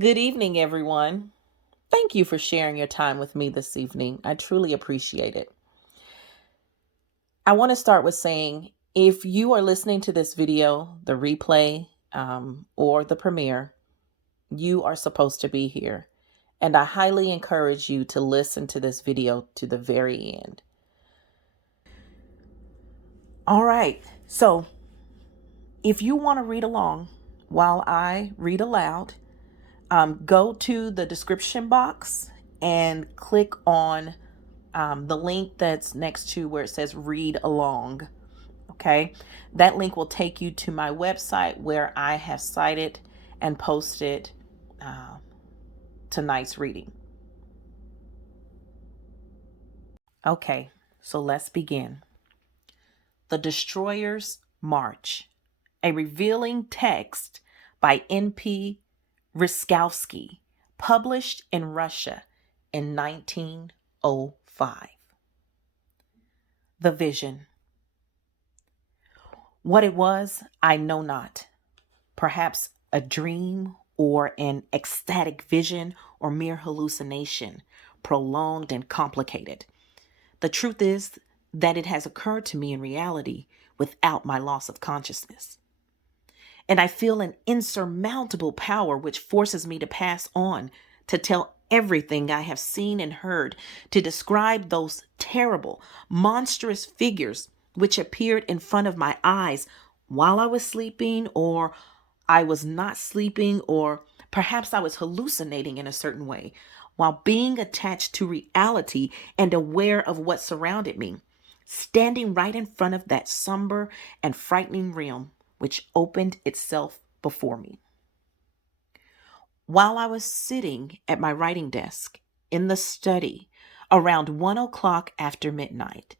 Good evening, everyone. Thank you for sharing your time with me this evening. I truly appreciate it. I want to start with saying if you are listening to this video, the replay, or the premiere, you are supposed to be here. And I highly encourage you to listen to this video to the very end. All right. So if you want to read along while I read aloud, go to the description box and click on the link that's next to where it says read along. Okay, that link will take you to my website where I have cited and posted tonight's reading. Okay, so let's begin. The Destroyer's March, a revealing text by N.P. Ryskowski, published in Russia in 1905. The Vision. What it was, I know not. Perhaps a dream or an ecstatic vision or mere hallucination, prolonged and complicated. The truth is that it has occurred to me in reality without my loss of consciousness. And I feel an insurmountable power which forces me to pass on, to tell everything I have seen and heard, to describe those terrible, monstrous figures which appeared in front of my eyes while I was sleeping, or I was not sleeping, or perhaps I was hallucinating in a certain way, while being attached to reality and aware of what surrounded me, standing right in front of that somber and frightening realm which opened itself before me. While I was sitting at my writing desk in the study around 1 o'clock after midnight,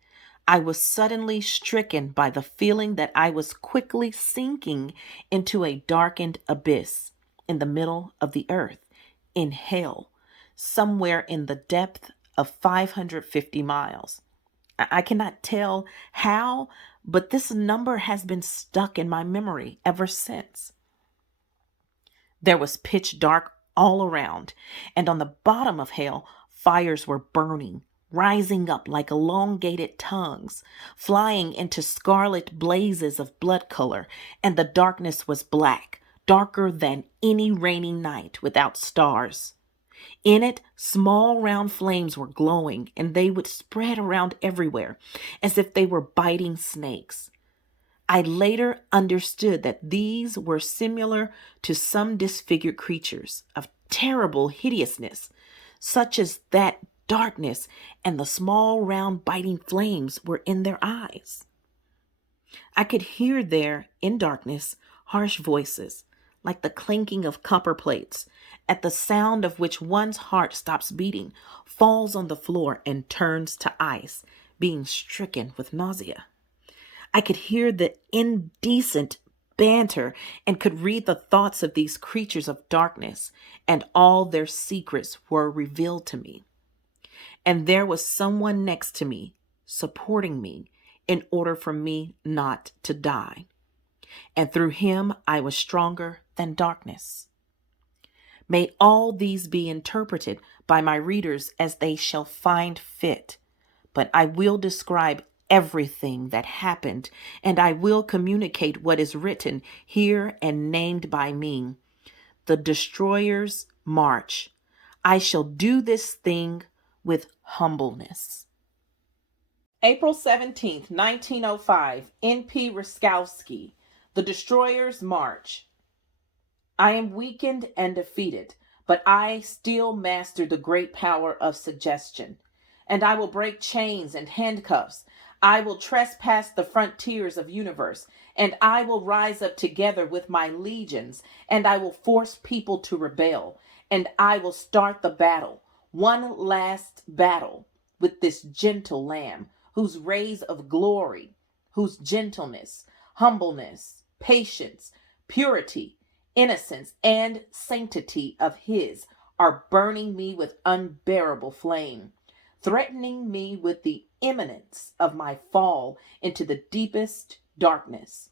I was suddenly stricken by the feeling that I was quickly sinking into a darkened abyss in the middle of the earth, in hell, somewhere in the depth of 550 miles. I cannot tell how, but this number has been stuck in my memory ever since. There was pitch dark all around, and on the bottom of hell, fires were burning, rising up like elongated tongues, flying into scarlet blazes of blood color, and the darkness was black, darker than any rainy night without stars. In it, small round flames were glowing, and they would spread around everywhere, as if they were biting snakes. I later understood that these were similar to some disfigured creatures of terrible hideousness, such as that darkness and the small round biting flames were in their eyes. I could hear there, in darkness, harsh voices, like the clinking of copper plates, at the sound of which one's heart stops beating, falls on the floor, and turns to ice, being stricken with nausea. I could hear the indecent banter and could read the thoughts of these creatures of darkness, and all their secrets were revealed to me. And there was someone next to me, supporting me, in order for me not to die. And through him I was stronger than darkness. May all these be interpreted by my readers as they shall find fit, but I will describe everything that happened, and I will communicate what is written here and named by me. The Destroyer's March. I shall do this thing with humbleness. April 17th, 1905, N.P. Ryskowski, The Destroyer's March. I am weakened and defeated, but I still master the great power of suggestion. And I will break chains and handcuffs. I will trespass the frontiers of universe, and I will rise up together with my legions, and I will force people to rebel, and I will start the battle, one last battle, with this gentle lamb, whose rays of glory, whose gentleness, humbleness, patience, purity, innocence, and sanctity of his are burning me with unbearable flame, threatening me with the imminence of my fall into the deepest darkness.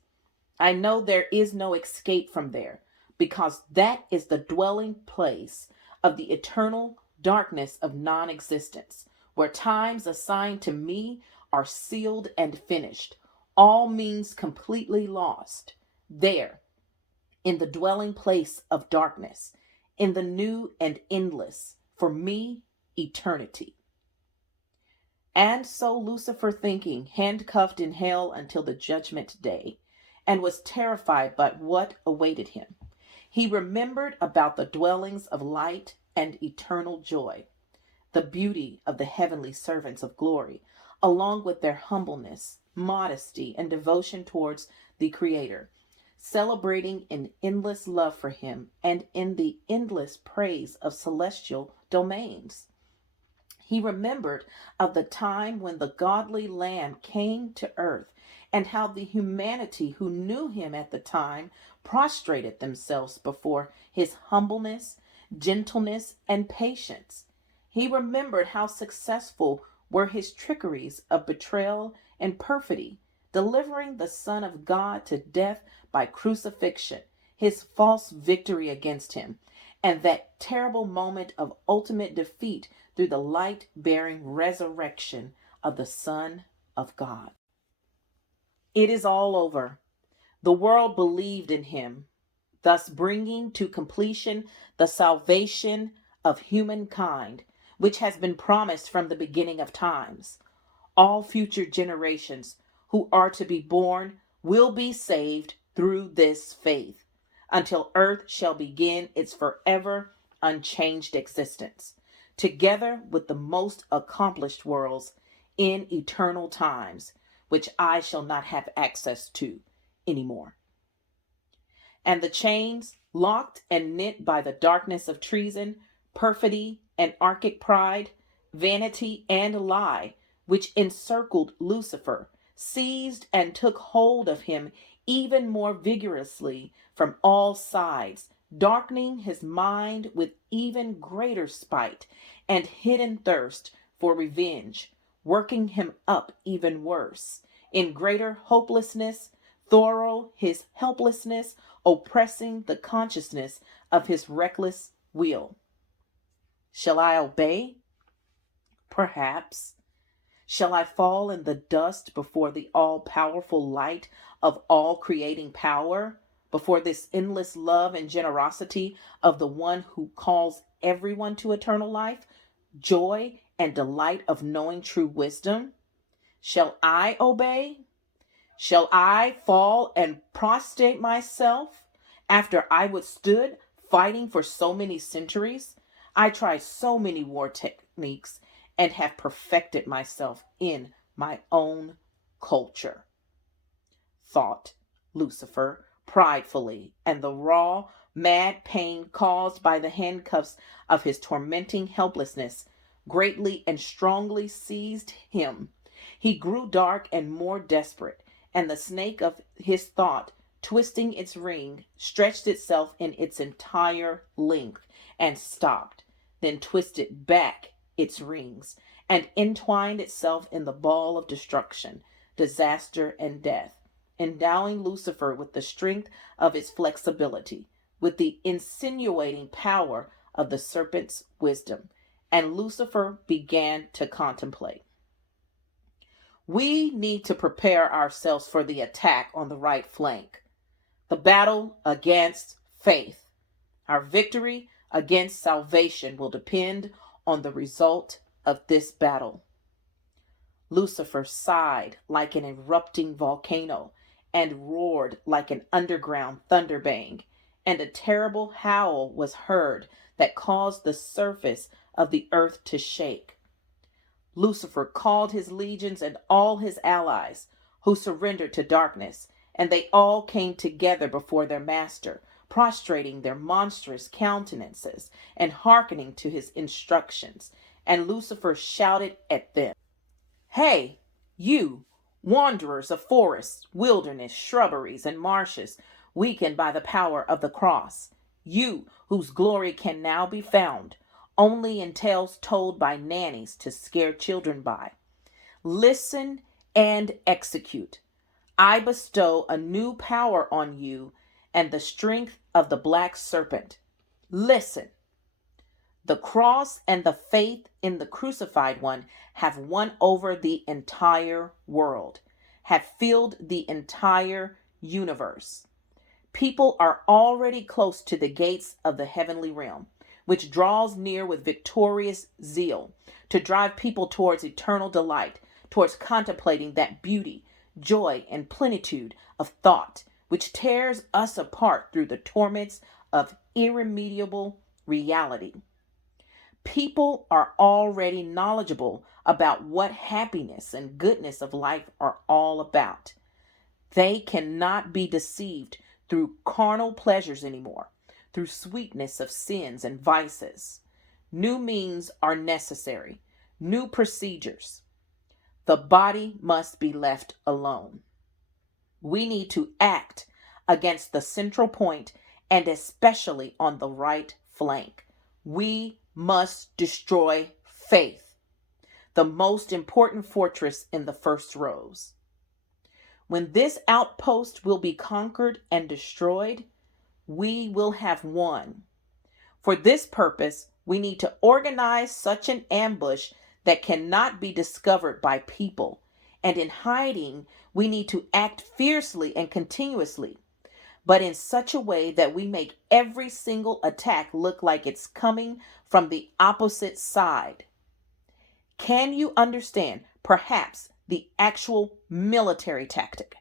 I know there is no escape from there, because that is the dwelling place of the eternal darkness of non existence, where times assigned to me are sealed and finished, all means completely lost. There, in the dwelling place of darkness, in the new and endless, for me, eternity. And so Lucifer, thinking, handcuffed in hell until the judgment day, and was terrified by what awaited him. He remembered about the dwellings of light and eternal joy, the beauty of the heavenly servants of glory, along with their humbleness, modesty, and devotion towards the Creator, celebrating in endless love for him and in the endless praise of celestial domains. He remembered of the time when the godly Lamb came to earth, and how the humanity who knew him at the time prostrated themselves before his humbleness, gentleness, and patience. He remembered how successful were his trickeries of betrayal and perfidy, delivering the Son of God to death by crucifixion, his false victory against him, and that terrible moment of ultimate defeat through the light-bearing resurrection of the Son of God. It is all over. The world believed in him, thus bringing to completion the salvation of humankind, which has been promised from the beginning of times. All future generations who are to be born will be saved through this faith, until earth shall begin its forever unchanged existence, together with the most accomplished worlds in eternal times, which I shall not have access to anymore. And the chains, locked and knit by the darkness of treason, perfidy, and archic pride, vanity, and lie, which encircled Lucifer, seized and took hold of him even more vigorously from all sides, darkening his mind with even greater spite and hidden thirst for revenge, working him up even worse, in greater hopelessness, thorough his helplessness, oppressing the consciousness of his reckless will. Shall I obey? Perhaps. Shall I fall in the dust before the all-powerful light of all creating power, before this endless love and generosity of the one who calls everyone to eternal life, joy and delight of knowing true wisdom? Shall I obey? Shall I fall and prostrate myself after I withstood fighting for so many centuries? I tried so many war techniques and have perfected myself in my own culture, thought Lucifer pridefully, and the raw, mad pain caused by the handcuffs of his tormenting helplessness greatly and strongly seized him. He grew dark and more desperate, and the snake of his thought, twisting its ring, stretched itself in its entire length and stopped, then twisted back its rings and entwined itself in the ball of destruction, disaster, and death, endowing Lucifer with the strength of its flexibility, with the insinuating power of the serpent's wisdom. And Lucifer began to contemplate. We need to prepare ourselves for the attack on the right flank, the battle against faith. Our victory against salvation will depend on the result of this battle. Lucifer sighed like an erupting volcano and roared like an underground thunderbang, and a terrible howl was heard that caused the surface of the earth to shake. Lucifer called his legions and all his allies who surrendered to darkness, and they all came together before their master, prostrating their monstrous countenances and hearkening to his instructions. And Lucifer shouted at them, "Hey, you, wanderers of forests, wilderness, shrubberies, and marshes, weakened by the power of the cross, you whose glory can now be found only in tales told by nannies to scare children by. Listen and execute. I bestow a new power on you and the strength of the black serpent. Listen, the cross and the faith in the crucified one have won over the entire world, have filled the entire universe. People are already close to the gates of the heavenly realm, which draws near with victorious zeal to drive people towards eternal delight, towards contemplating that beauty, joy, and plenitude of thought which tears us apart through the torments of irremediable reality. People are already knowledgeable about what happiness and goodness of life are all about. They cannot be deceived through carnal pleasures anymore, through sweetness of sins and vices. New means are necessary, new procedures. The body must be left alone. We need to act against the central point and especially on the right flank. We must destroy faith, the most important fortress in the first rows. When this outpost will be conquered and destroyed, we will have won. For this purpose, we need to organize such an ambush that cannot be discovered by people. And in hiding, we need to act fiercely and continuously, but in such a way that we make every single attack look like it's coming from the opposite side. Can you understand, perhaps, the actual military tactic?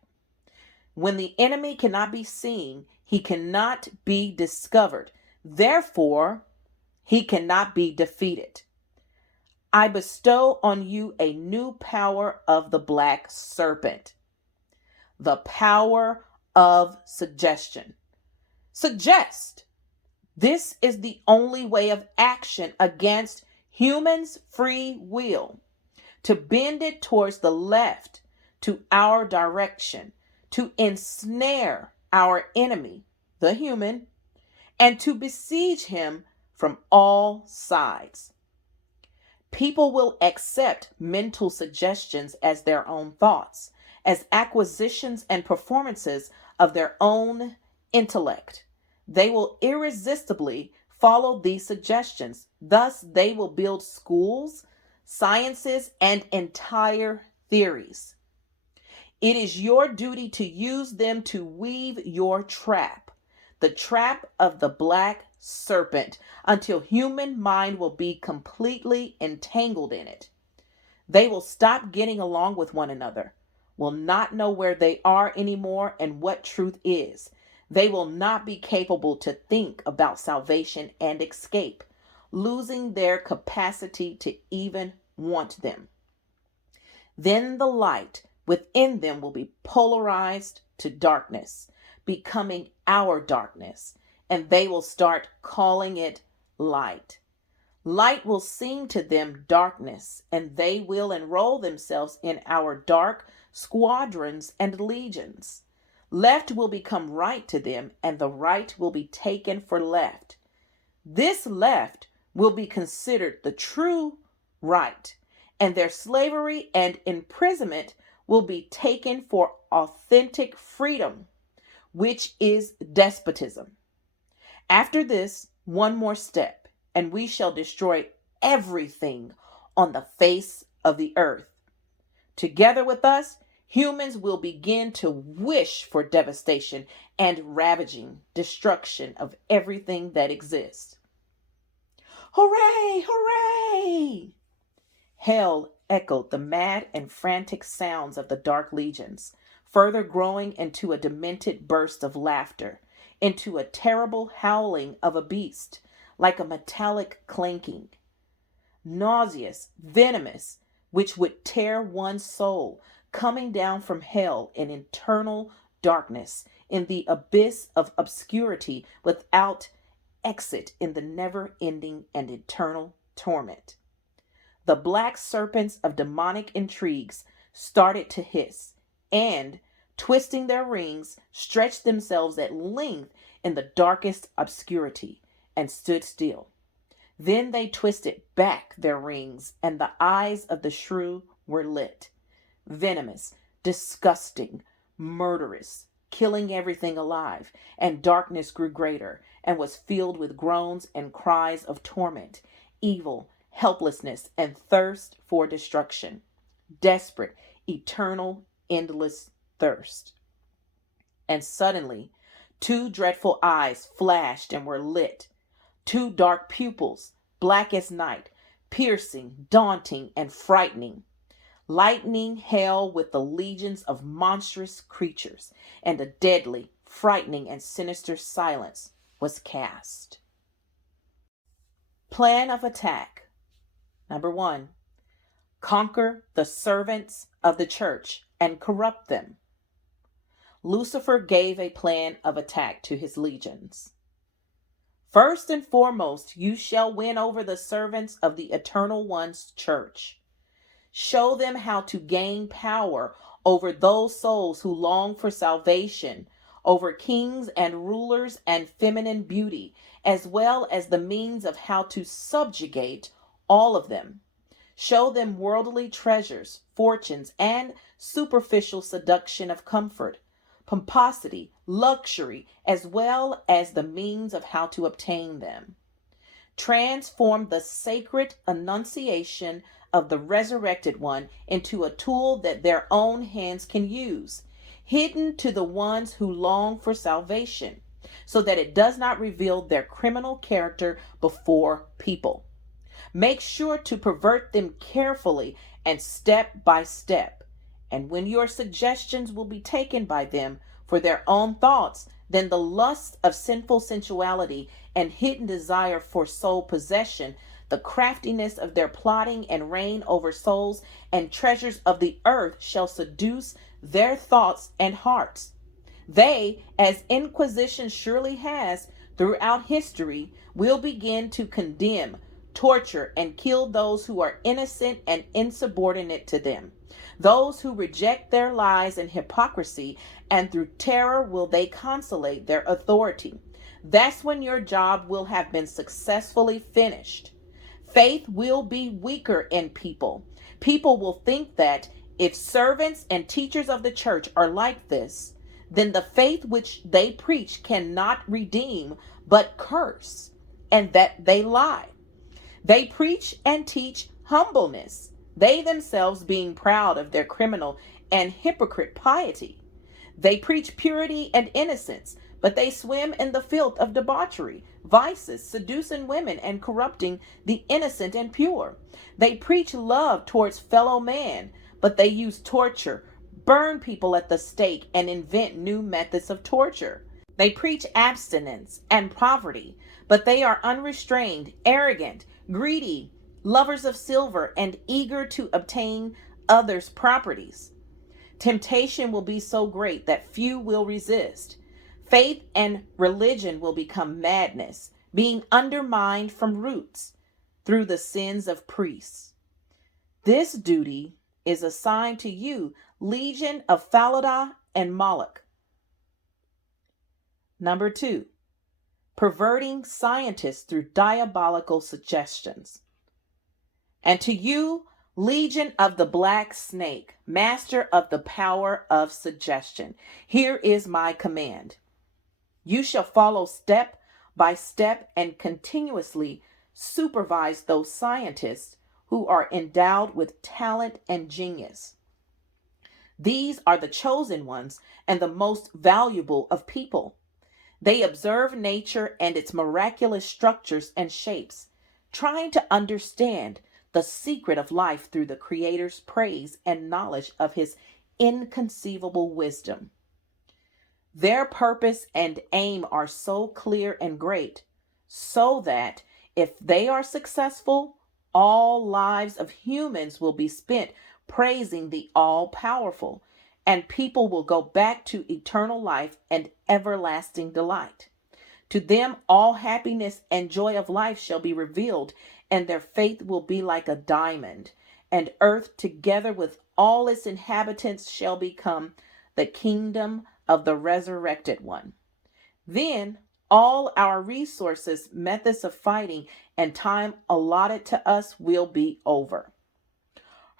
When the enemy cannot be seen, he cannot be discovered. Therefore, he cannot be defeated. I bestow on you a new power of the black serpent, the power of suggestion. Suggest. This is the only way of action against humans' free will, to bend it towards the left, to our direction, to ensnare our enemy, the human, and to besiege him from all sides. People will accept mental suggestions as their own thoughts, as acquisitions and performances of their own intellect. They will irresistibly follow these suggestions. Thus, they will build schools, sciences, and entire theories. It is your duty to use them to weave your trap, the trap of the black serpent, until human mind will be completely entangled in it. They will stop getting along with one another, will not know where they are anymore and what truth is. They will not be capable to think about salvation and escape, losing their capacity to even want them. Then the light within them will be polarized to darkness, becoming our darkness, and they will start calling it light. Light will seem to them darkness, and they will enroll themselves in our dark squadrons and legions. Left will become right to them, and the right will be taken for left. This left will be considered the true right, and their slavery and imprisonment will be taken for authentic freedom, which is despotism. After this, one more step, and we shall destroy everything on the face of the earth. Together with us, humans will begin to wish for devastation and ravaging destruction of everything that exists. Hooray! Hooray! Hell echoed the mad and frantic sounds of the dark legions, further growing into a demented burst of laughter, into a terrible howling of a beast, like a metallic clanking. Nauseous, venomous, which would tear one's soul, coming down from hell in eternal darkness, in the abyss of obscurity without exit, in the never-ending and eternal torment. The black serpents of demonic intrigues started to hiss, and, twisting their rings, stretched themselves at length in the darkest obscurity, and stood still. Then they twisted back their rings, and the eyes of the shrew were lit. Venomous, disgusting, murderous, killing everything alive, and darkness grew greater and was filled with groans and cries of torment, evil, helplessness, and thirst for destruction. Desperate, eternal, endless thirst. And suddenly, two dreadful eyes flashed and were lit, two dark pupils, black as night, piercing, daunting, and frightening. Lightning hail with the legions of monstrous creatures, and a deadly, frightening, and sinister silence was cast. Plan of attack. Number 1. Conquer the servants of the church and corrupt them. Lucifer gave a plan of attack to his legions. First and foremost, you shall win over the servants of the Eternal One's church. Show them how to gain power over those souls who long for salvation, over kings and rulers and feminine beauty, as well as the means of how to subjugate all of them. Show them worldly treasures, fortunes, and superficial seduction of comfort, pomposity, luxury, as well as the means of how to obtain them. Transform the sacred annunciation of the resurrected one into a tool that their own hands can use, hidden to the ones who long for salvation, so that it does not reveal their criminal character before people. Make sure to pervert them carefully and step by step. And when your suggestions will be taken by them for their own thoughts, then the lust of sinful sensuality and hidden desire for soul possession, the craftiness of their plotting and reign over souls and treasures of the earth shall seduce their thoughts and hearts. They, as Inquisition surely has throughout history, will begin to condemn, torture, and kill those who are innocent and insubordinate to them, those who reject their lies and hypocrisy, and through terror will they consolidate their authority. That's when your job will have been successfully finished. Faith will be weaker in people. People will think that if servants and teachers of the church are like this, then the faith which they preach cannot redeem but curse, and that they lie. They preach and teach humbleness, they themselves being proud of their criminal and hypocrite piety. They preach purity and innocence, but they swim in the filth of debauchery, vices, seducing women, and corrupting the innocent and pure. They preach love towards fellow man, but they use torture, burn people at the stake, and invent new methods of torture. They preach abstinence and poverty, but they are unrestrained, arrogant, greedy, lovers of silver, and eager to obtain others' properties. Temptation will be so great that few will resist. Faith and religion will become madness, being undermined from roots through the sins of priests. This duty is assigned to you, legion of Faladah and Moloch. Number 2, perverting scientists through diabolical suggestions. And to you, legion of the black snake, master of the power of suggestion, here is my command. You shall follow step by step and continuously supervise those scientists who are endowed with talent and genius. These are the chosen ones and the most valuable of people. They observe nature and its miraculous structures and shapes, trying to understand the secret of life through the Creator's praise and knowledge of his inconceivable wisdom. Their purpose and aim are so clear and great, so that if they are successful, all lives of humans will be spent praising the all-powerful, and people will go back to eternal life and everlasting delight. To them, all happiness and joy of life shall be revealed, and their faith will be like a diamond, and earth together with all its inhabitants shall become the kingdom of the resurrected one. Then all our resources, methods of fighting, and time allotted to us will be over.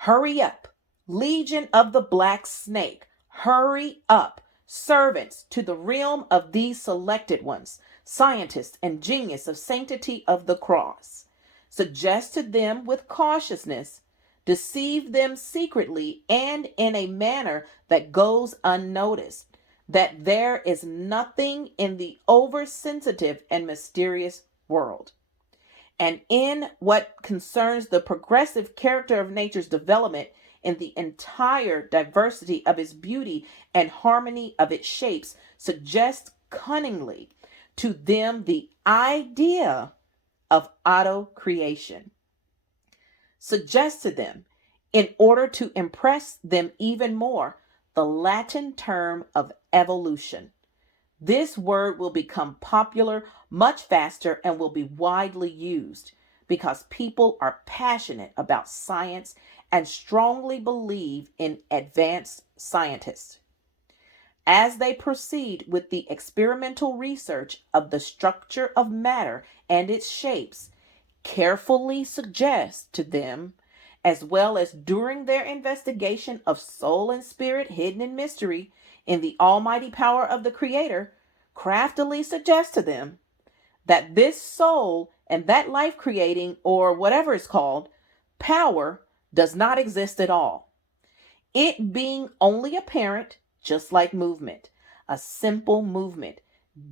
Hurry up, legion of the black snake, hurry up servants to the realm of these selected ones, scientists and genius of sanctity of the cross. Suggest to them with cautiousness, deceive them secretly and in a manner that goes unnoticed, that there is nothing in the oversensitive and mysterious world. And in what concerns the progressive character of nature's development in the entire diversity of its beauty and harmony of its shapes, suggest cunningly to them the idea of auto creation. Suggest to them, in order to impress them even more, the Latin term of evolution. This word will become popular much faster and will be widely used because people are passionate about science and strongly believe in advanced scientists. As they proceed with the experimental research of the structure of matter and its shapes, carefully suggest to them, as well as during their investigation of soul and spirit hidden in mystery in the almighty power of the Creator, craftily suggest to them that this soul and that life creating, or whatever it's called, power does not exist at all. It being only apparent, just like movement, a simple movement,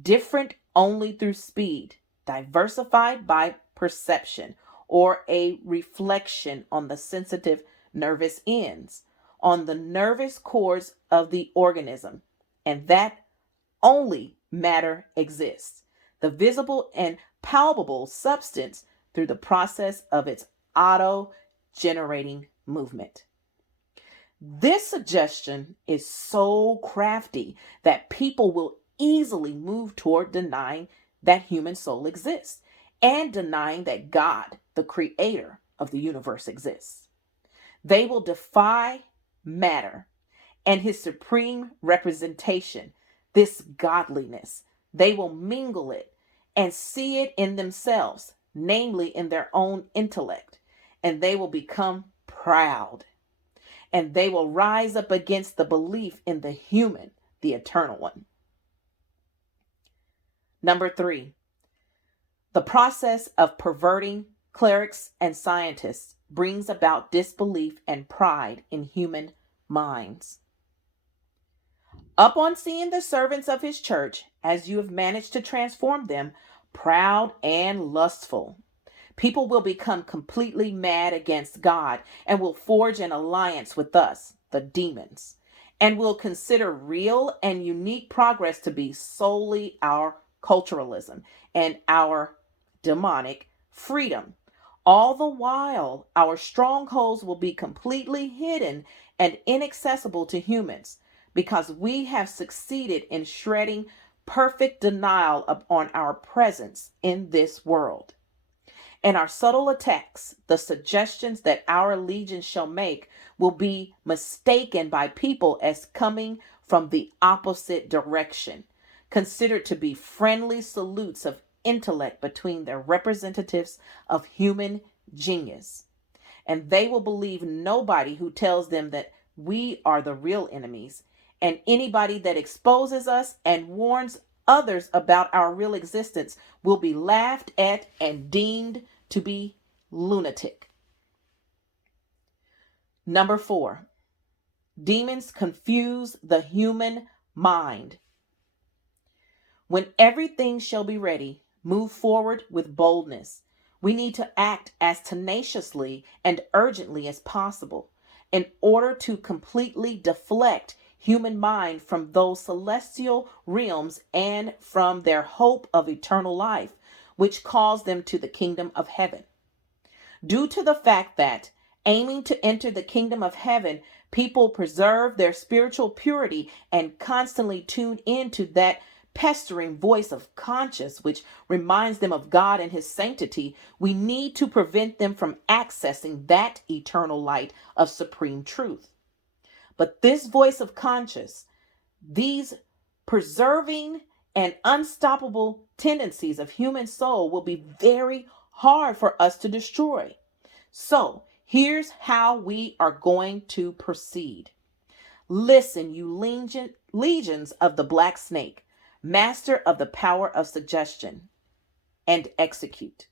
different only through speed, diversified by perception, or a reflection on the sensitive nervous ends, on the nervous cords of the organism, and that only matter exists, the visible and palpable substance, through the process of its auto-generating movement. This suggestion is so crafty that people will easily move toward denying that human soul exists and denying that God, the creator of the universe, exists. They will defy matter and his supreme representation, this godliness. They will mingle it and see it in themselves, namely in their own intellect, and they will become proud. And they will rise up against the belief in the human, the eternal one. Number 3, the process of perverting clerics and scientists brings about disbelief and pride in human minds. Upon seeing the servants of his church, as you have managed to transform them, proud and lustful, people will become completely mad against God and will forge an alliance with us, the demons, and will consider real and unique progress to be solely our culturalism and our demonic freedom. All the while, our strongholds will be completely hidden and inaccessible to humans because we have succeeded in shredding perfect denial upon our presence in this world. And our subtle attacks, the suggestions that our allegiance shall make, will be mistaken by people as coming from the opposite direction, considered to be friendly salutes of intellect between their representatives of human genius. And they will believe nobody who tells them that we are the real enemies, and anybody that exposes us and warns others about our real existence will be laughed at and deemed to be lunatic. Number 4, demons confuse the human mind. When everything shall be ready, move forward with boldness. We need to act as tenaciously and urgently as possible in order to completely deflect human mind from those celestial realms and from their hope of eternal life, which calls them to the kingdom of heaven. Due to the fact that, aiming to enter the kingdom of heaven, people preserve their spiritual purity and constantly tune into that pestering voice of conscience, which reminds them of God and his sanctity, we need to prevent them from accessing that eternal light of supreme truth. But this voice of conscience, these preserving and unstoppable tendencies of human soul will be very hard for us to destroy. So here's how we are going to proceed. Listen, you legions of the black snake, master of the power of suggestion, and execute.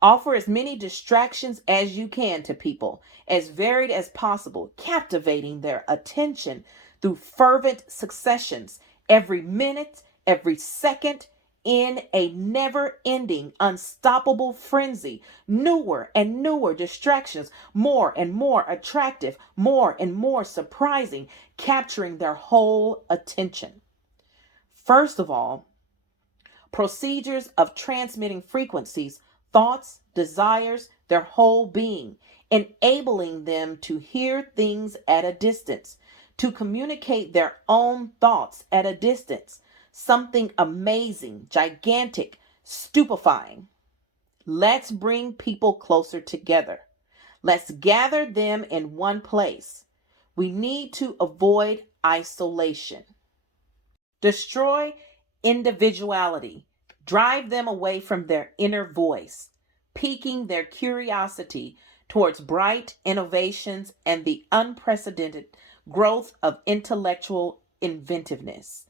Offer as many distractions as you can to people, as varied as possible, captivating their attention through fervent successions every minute, every second, in a never ending, unstoppable frenzy. Newer and newer distractions, more and more attractive, more and more surprising, capturing their whole attention. First of all, procedures of transmitting frequencies, thoughts, desires, their whole being, enabling them to hear things at a distance, to communicate their own thoughts at a distance, something amazing, gigantic, stupefying. Let's bring people closer together. Let's gather them in one place. We need to avoid isolation. Destroy individuality. Drive them away from their inner voice, piquing their curiosity towards bright innovations and the unprecedented growth of intellectual inventiveness.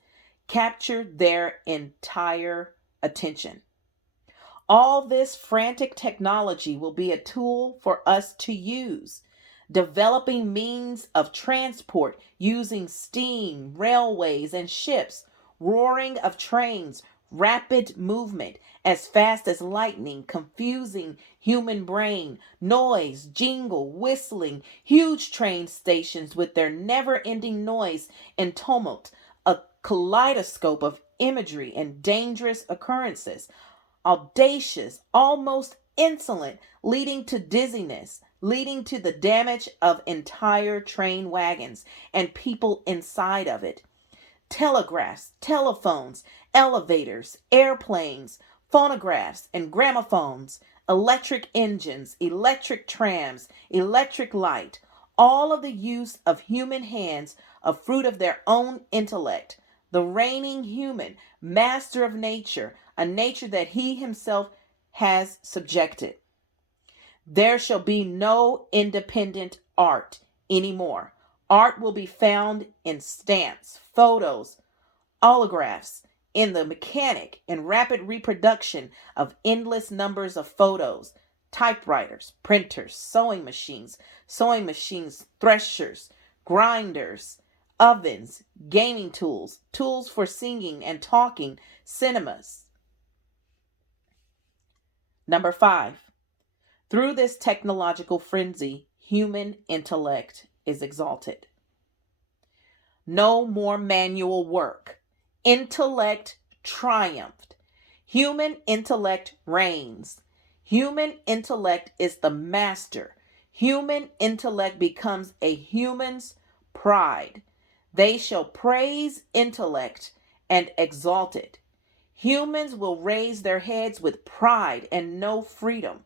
Capture their entire attention. All this frantic technology will be a tool for us to use. Developing means of transport using steam, railways, and ships, roaring of trains, rapid movement as fast as lightning, confusing human brain, noise, jingle, whistling, huge train stations with their never-ending noise and tumult, a kaleidoscope of imagery and dangerous occurrences, audacious, almost insolent, leading to dizziness, leading to the damage of entire train wagons and people inside of it. Telegraphs, telephones, elevators, airplanes, phonographs and gramophones, electric engines, electric trams, electric light, all of the use of human hands, a fruit of their own intellect, the reigning human, master of nature, a nature that he himself has subjected. There shall be no independent art anymore. Art will be found in stamps, photos, autographs, in the mechanic and rapid reproduction of endless numbers of photos, typewriters, printers, sewing machines, threshers, grinders, ovens, gaming tools, tools for singing and talking, cinemas. Number 5. Through this technological frenzy, human intellect is exalted. No more manual work. Intellect triumphed. Human intellect reigns. Human intellect is the master. Human intellect becomes a human's pride. They shall praise intellect and exalt it. Humans will raise their heads with pride and no freedom.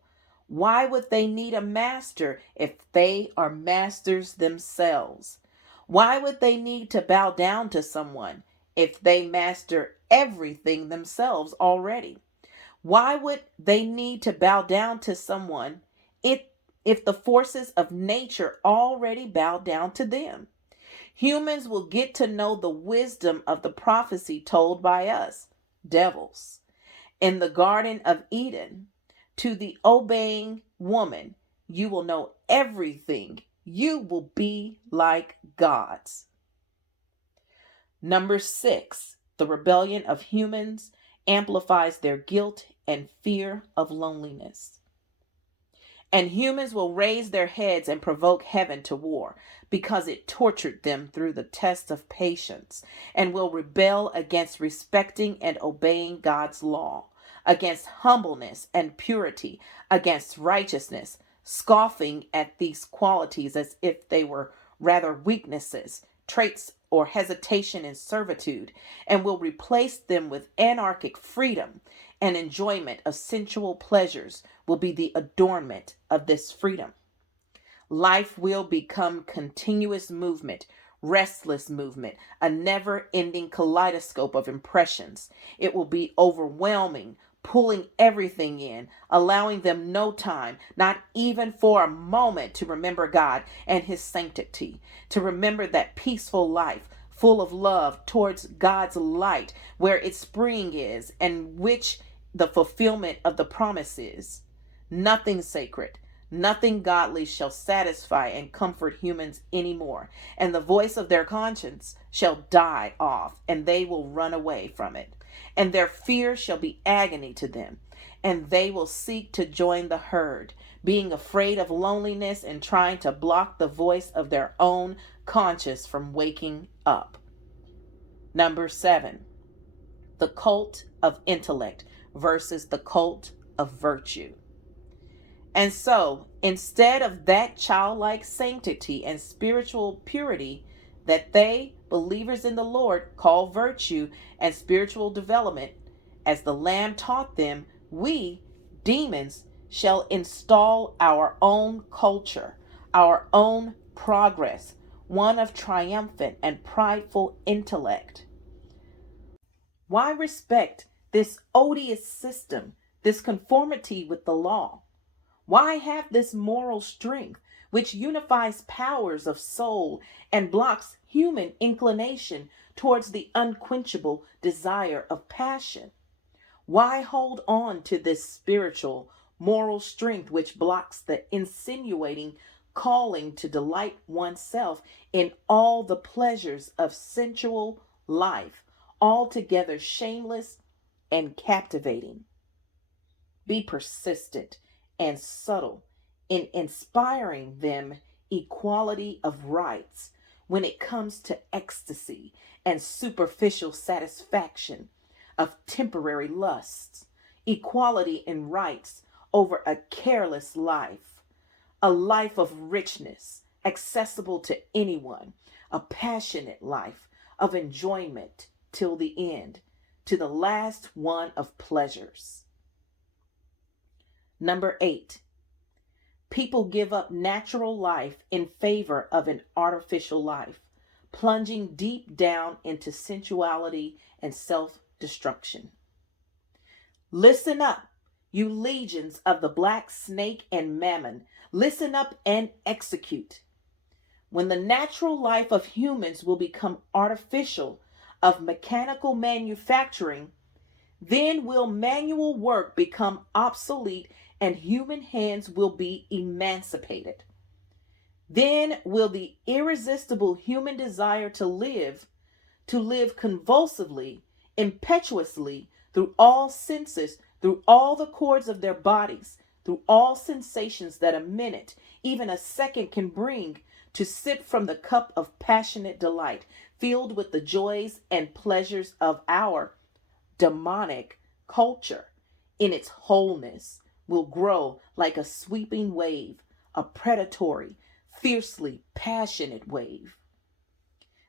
Why would they need a master if they are masters themselves? Why would they need to bow down to someone if they master everything themselves already? Why would they need to bow down to someone if the forces of nature already bow down to them? Humans will get to know the wisdom of the prophecy told by us, devils, in the Garden of Eden. To the obeying woman, you will know everything. You will be like gods. Number 6, the rebellion of humans amplifies their guilt and fear of loneliness. And humans will raise their heads and provoke heaven to war because it tortured them through the test of patience, and will rebel against respecting and obeying God's law, against humbleness and purity, against righteousness, scoffing at these qualities as if they were rather weaknesses, traits, or hesitation in servitude, and will replace them with anarchic freedom and enjoyment of sensual pleasures will be the adornment of this freedom. Life will become continuous movement, restless movement, a never-ending kaleidoscope of impressions. It will be overwhelming, pulling everything in, allowing them no time, not even for a moment, to remember God and his sanctity, to remember that peaceful life, full of love towards God's light, where its spring is, and which the fulfillment of the promise is. Nothing sacred, nothing godly shall satisfy and comfort humans anymore, and the voice of their conscience shall die off, and they will run away from it. And their fear shall be agony to them, and they will seek to join the herd, being afraid of loneliness and trying to block the voice of their own conscience from waking up. Number 7, the cult of intellect versus the cult of virtue. And so, instead of that childlike sanctity and spiritual purity that they, believers in the Lord, call virtue and spiritual development, as the Lamb taught them, we, demons, shall install our own culture, our own progress, one of triumphant and prideful intellect. Why respect this odious system, this conformity with the law? Why have this moral strength which unifies powers of soul and blocks human inclination towards the unquenchable desire of passion? Why hold on to this spiritual, moral strength which blocks the insinuating calling to delight oneself in all the pleasures of sensual life, altogether shameless and captivating? Be persistent and subtle in inspiring them equality of rights when it comes to ecstasy and superficial satisfaction of temporary lusts, equality in rights over a careless life, a life of richness accessible to anyone, a passionate life of enjoyment till the end, to the last one of pleasures. Number 8, people give up natural life in favor of an artificial life, plunging deep down into sensuality and self-destruction. Listen up, you legions of the black snake and mammon. Listen up and execute. When the natural life of humans will become artificial, of mechanical manufacturing, then will manual work become obsolete and human hands will be emancipated. Then will the irresistible human desire to live convulsively, impetuously, through all senses, through all the chords of their bodies, through all sensations that a minute, even a second can bring, to sip from the cup of passionate delight, filled with the joys and pleasures of our demonic culture in its wholeness, will grow like a sweeping wave, a predatory, fiercely passionate wave.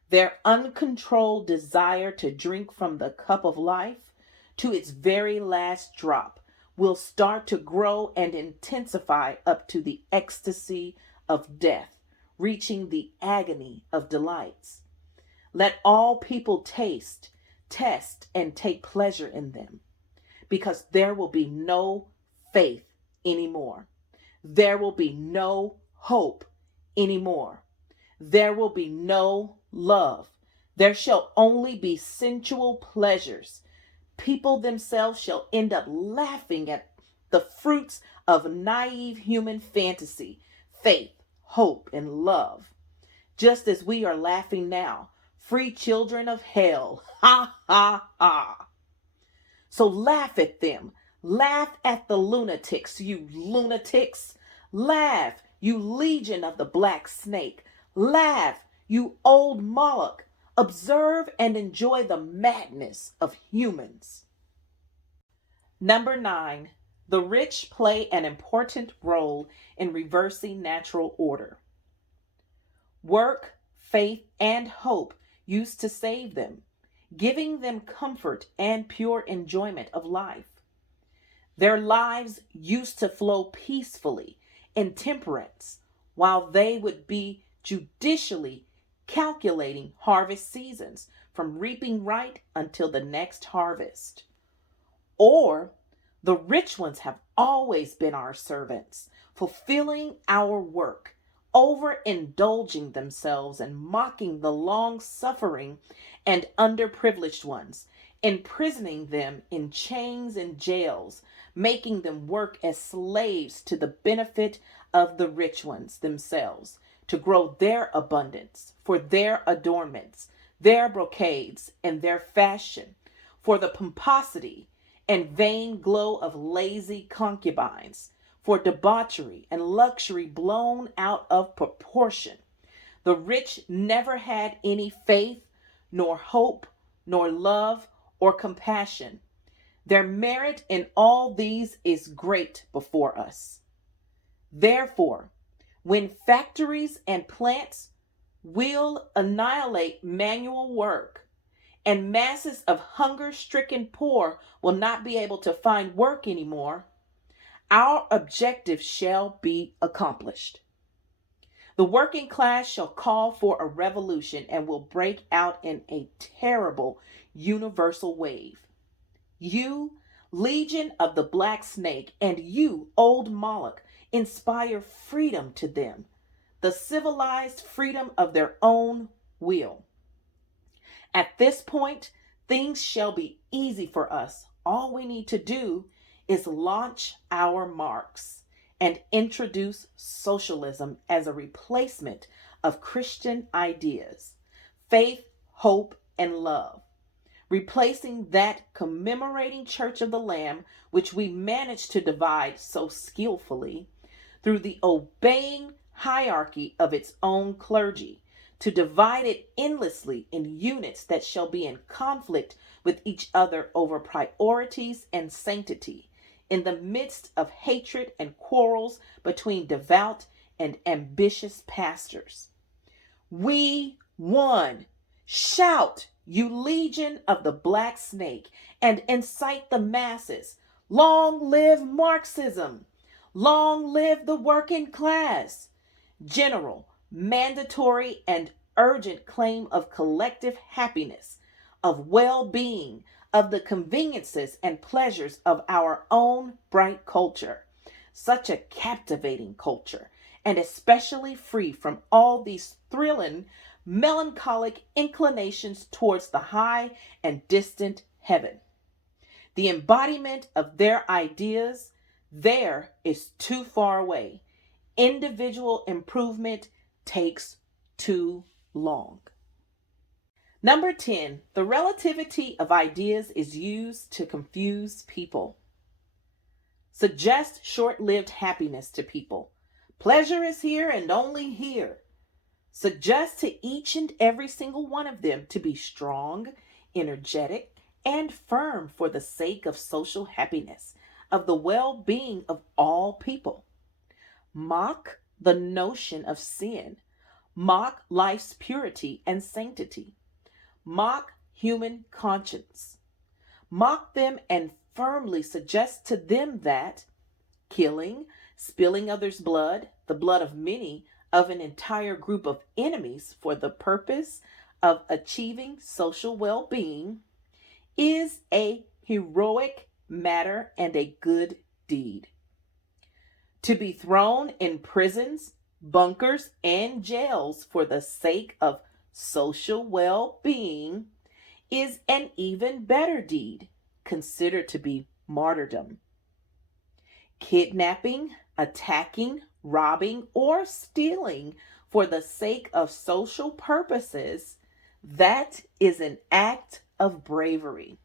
Their uncontrolled desire to drink from the cup of life to its very last drop will start to grow and intensify up to the ecstasy of death, reaching the agony of delights. Let all people taste, test, and take pleasure in them, because there will be no faith anymore. There will be no hope anymore. There will be no love. There shall only be sensual pleasures. People themselves shall end up laughing at the fruits of naive human fantasy, faith, hope, and love. Just as we are laughing now, free children of hell. Ha, ha, ha. So laugh at them. Laugh at the lunatics, you lunatics. Laugh, you legion of the black snake. Laugh, you old Moloch. Observe and enjoy the madness of humans. Number 9, the rich play an important role in reversing natural order. Work, faith, and hope used to save them, giving them comfort and pure enjoyment of life. Their lives used to flow peacefully in temperance, while they would be judicially calculating harvest seasons from reaping right until the next harvest. Or the rich ones have always been our servants, fulfilling our work, overindulging themselves and mocking the long-suffering and underprivileged ones, imprisoning them in chains and jails, making them work as slaves to the benefit of the rich ones themselves, to grow their abundance, for their adornments, their brocades, and their fashion, for the pomposity and vain glow of lazy concubines, for debauchery and luxury blown out of proportion. The rich never had any faith, nor hope, nor love, or compassion. Their merit in all these is great before us. Therefore, when factories and plants will annihilate manual work, and masses of hunger-stricken poor will not be able to find work anymore, our objective shall be accomplished. The working class shall call for a revolution and will break out in a terrible universal wave. You, legion of the black snake, and you, old Moloch, inspire freedom to them, the civilized freedom of their own will. At this point, things shall be easy for us. All we need to do is launch our marks and introduce socialism as a replacement of Christian ideas, faith, hope, and love, replacing that commemorating Church of the Lamb which we managed to divide so skillfully through the obeying hierarchy of its own clergy, to divide it endlessly in units that shall be in conflict with each other over priorities and sanctity, in the midst of hatred and quarrels between devout and ambitious pastors. We won. Shout, you legion of the black snake, and incite the masses. Long live Marxism. Long live the working class. General, mandatory, and urgent claim of collective happiness, of well-being, of the conveniences and pleasures of our own bright culture, such a captivating culture, and especially free from all these thrilling, melancholic inclinations towards the high and distant heaven. The embodiment of their ideas there is too far away. Individual improvement takes too long. Number 10, the relativity of ideas is used to confuse people. Suggest short-lived happiness to people. Pleasure is here and only here. Suggest to each and every single one of them to be strong, energetic, and firm for the sake of social happiness, of the well-being of all people. Mock the notion of sin. Mock life's purity and sanctity. Mock human conscience. Mock them and firmly suggest to them that killing, spilling others' blood, the blood of many, of an entire group of enemies for the purpose of achieving social well-being is a heroic matter and a good deed. To be thrown in prisons, bunkers, and jails for the sake of social well-being is an even better deed, considered to be martyrdom. Kidnapping, attacking, robbing, or stealing for the sake of social purposes, that is an act of bravery.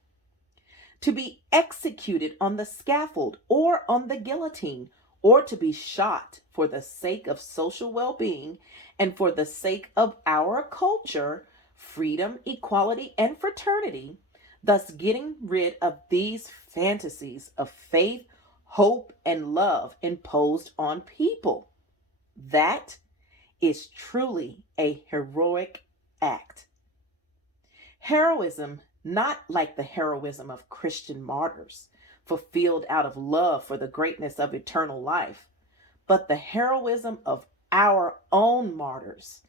To be executed on the scaffold or on the guillotine, or to be shot for the sake of social well-being and for the sake of our culture, freedom, equality, and fraternity, thus getting rid of these fantasies of faith, hope, and love imposed on people. That is truly a heroic act. Heroism, not like the heroism of Christian martyrs, fulfilled out of love for the greatness of eternal life, but the heroism of our own martyrs,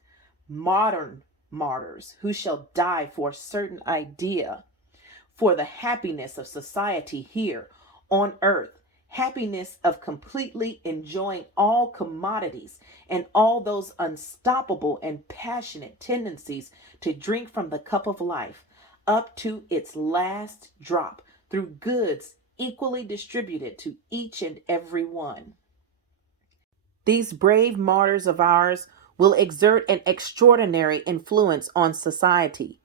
modern martyrs who shall die for a certain idea, for the happiness of society here on earth, happiness of completely enjoying all commodities and all those unstoppable and passionate tendencies to drink from the cup of life up to its last drop through goods equally distributed to each and every one. These brave martyrs of ours will exert an extraordinary influence on society,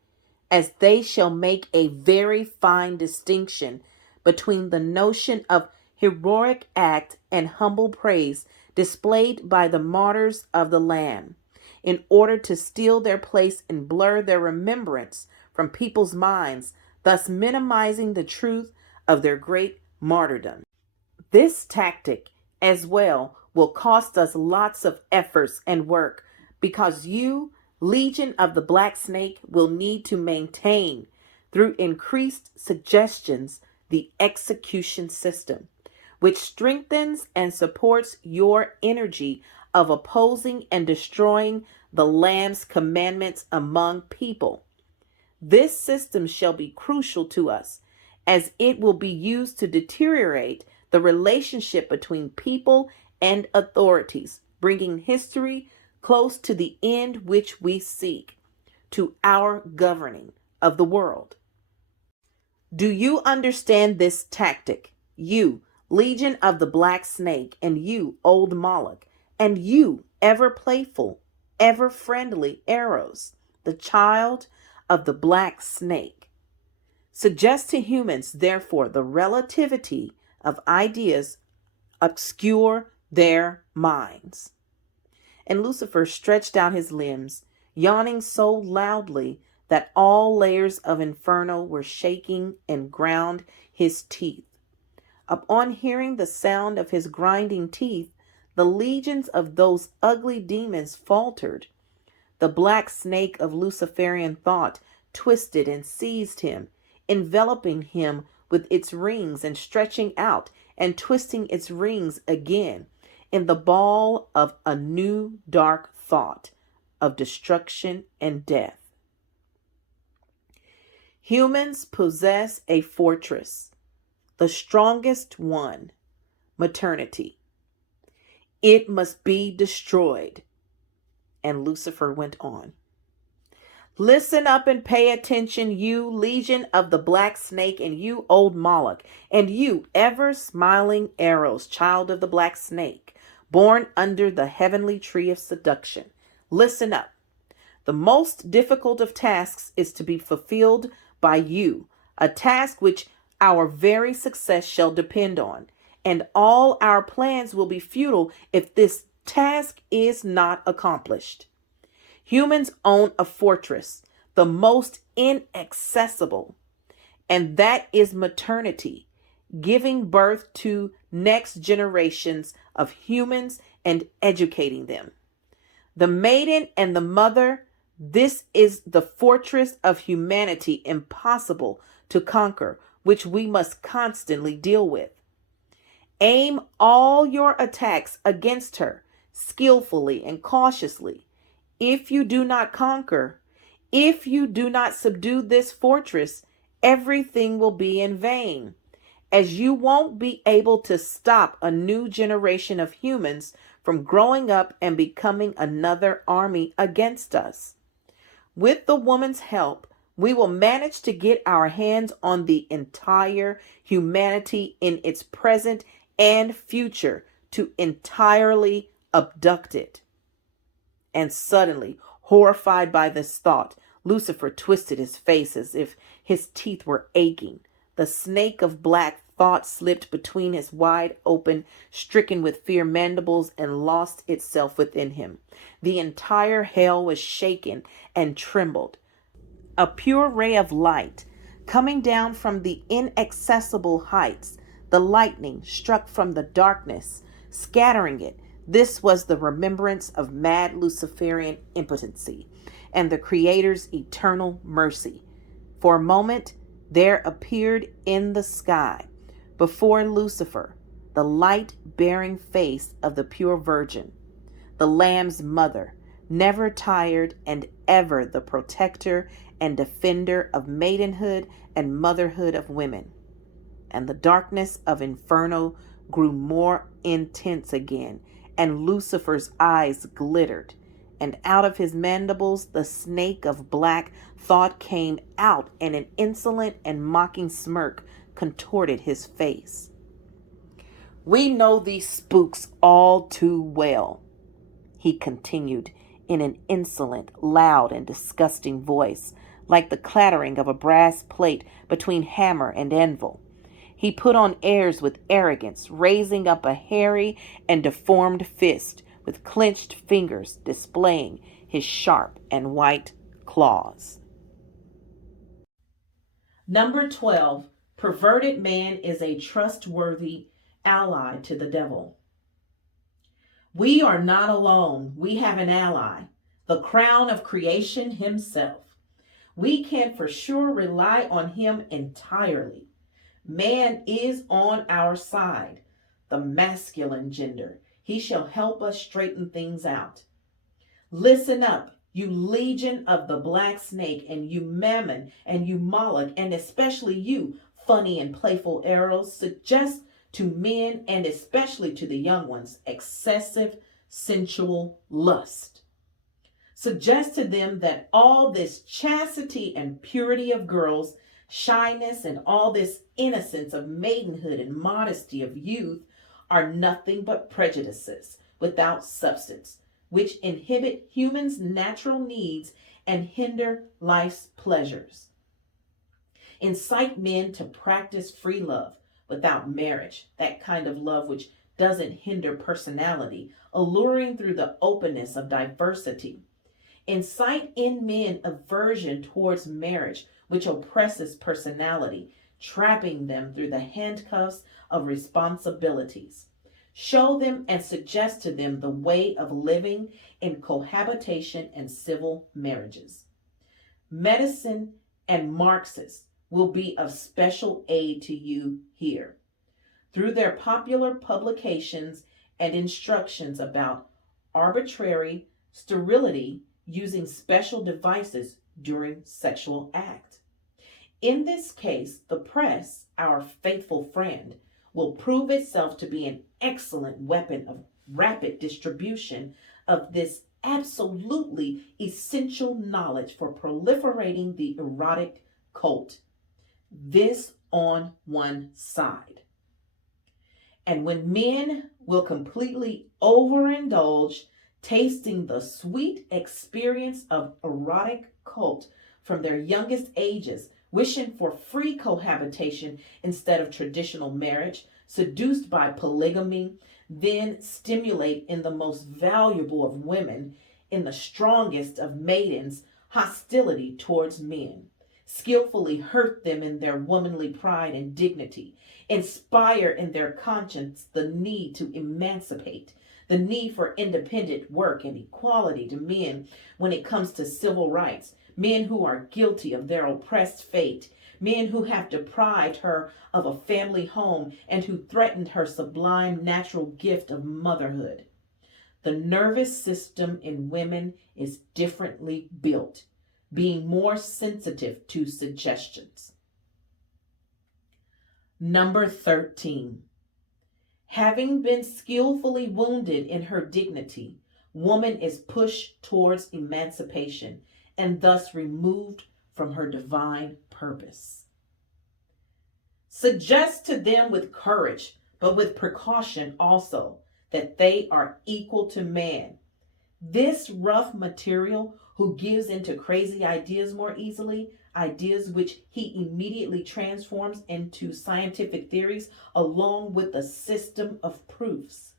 as they shall make a very fine distinction between the notion of heroic act and humble praise displayed by the martyrs of the Lamb, in order to steal their place and blur their remembrance from people's minds, thus minimizing the truth of their great martyrdom. This tactic as well will cost us lots of efforts and work, because you, Legion of the Black Snake, will need to maintain, through increased suggestions, the execution system, which strengthens and supports your energy of opposing and destroying the Lamb's commandments among people. This system shall be crucial to us, as it will be used to deteriorate the relationship between people and authorities, bringing history close to the end which we seek, to our governing of the world. Do you understand this tactic? You, Legion of the Black Snake, and you, Old Moloch, and you, ever playful, ever friendly arrows, the child of the Black Snake. Suggest to humans, therefore, the relativity of ideas obscure their minds. And Lucifer stretched out his limbs, yawning so loudly that all layers of inferno were shaking, and ground his teeth. Upon hearing the sound of his grinding teeth, the legions of those ugly demons faltered. The black snake of Luciferian thought twisted and seized him, enveloping him with its rings and stretching out and twisting its rings again in the ball of a new dark thought of destruction and death. Humans possess a fortress, the strongest one, maternity. It must be destroyed. And Lucifer went on. Listen up and pay attention, you Legion of the Black Snake, and you Old Moloch, and you ever smiling arrows, child of the Black Snake, born under the heavenly tree of seduction. Listen up. The most difficult of tasks is to be fulfilled by you, a task which our very success shall depend on, and all our plans will be futile if this task is not accomplished. Humans own a fortress, the most inaccessible, and that is maternity, giving birth to next generations of humans and educating them. The maiden and the mother, this is the fortress of humanity impossible to conquer, which we must constantly deal with. Aim all your attacks against her, skillfully and cautiously. If you do not conquer, if you do not subdue this fortress, everything will be in vain, as you won't be able to stop a new generation of humans from growing up and becoming another army against us. With the woman's help, we will manage to get our hands on the entire humanity in its present and future, to entirely abduct it. And suddenly, horrified by this thought, Lucifer twisted his face as if his teeth were aching. The snake of black thought slipped between his wide open, stricken with fear mandibles, and lost itself within him. The entire hell was shaken and trembled. A pure ray of light, coming down from the inaccessible heights, the lightning struck from the darkness, scattering it. This was the remembrance of mad Luciferian impotency and the Creator's eternal mercy. For a moment, there appeared in the sky, before Lucifer, the light-bearing face of the pure Virgin, the Lamb's mother, never tired and ever the protector and defender of maidenhood and motherhood of women. And the darkness of inferno grew more intense again, and Lucifer's eyes glittered. And out of his mandibles the snake of black thought came out, and an insolent and mocking smirk contorted his face. "We know these spooks all too well," he continued in an insolent, loud, and disgusting voice, like the clattering of a brass plate between hammer and anvil. He put on airs with arrogance, raising up a hairy and deformed fist with clenched fingers, displaying his sharp and white claws. Number 12. Perverted man is a trustworthy ally to the devil. We are not alone. We have an ally, the crown of creation himself. We can for sure rely on him entirely. Man is on our side, the masculine gender. He shall help us straighten things out. Listen up, you legion of the black snake, and you Mammon, and you Moloch, and especially you, funny and playful arrows, suggest to men, and especially to the young ones, excessive sensual lust. Suggest to them that all this chastity and purity of girls, shyness, and all this innocence of maidenhood and modesty of youth are nothing but prejudices without substance, which inhibit humans' natural needs and hinder life's pleasures. Incite men to practice free love without marriage, that kind of love which doesn't hinder personality, alluring through the openness of diversity. Incite in men aversion towards marriage, which oppresses personality, trapping them through the handcuffs of responsibilities. Show them and suggest to them the way of living in cohabitation and civil marriages. Medicine and Marxists will be of special aid to you here, through their popular publications and instructions about arbitrary sterility using special devices during sexual act. In this case, the press, our faithful friend, will prove itself to be an excellent weapon of rapid distribution of this absolutely essential knowledge for proliferating the erotic cult. This on one side. And when men will completely overindulge, tasting the sweet experience of erotic cult from their youngest ages, wishing for free cohabitation instead of traditional marriage, seduced by polygamy, then stimulate in the most valuable of women, in the strongest of maidens, hostility towards men, skillfully hurt them in their womanly pride and dignity, inspire in their conscience the need to emancipate, the need for independent work and equality to men when it comes to civil rights, men who are guilty of their oppressed fate, men who have deprived her of a family home and who threatened her sublime natural gift of motherhood. The nervous system in women is differently built, being more sensitive to suggestions. Number 13. Having been skillfully wounded in her dignity, woman is pushed towards emancipation and thus removed from her divine purpose. Suggest to them with courage, but with precaution also, that they are equal to man. This rough material who gives into crazy ideas more easily, ideas which he immediately transforms into scientific theories along with a system of proofs.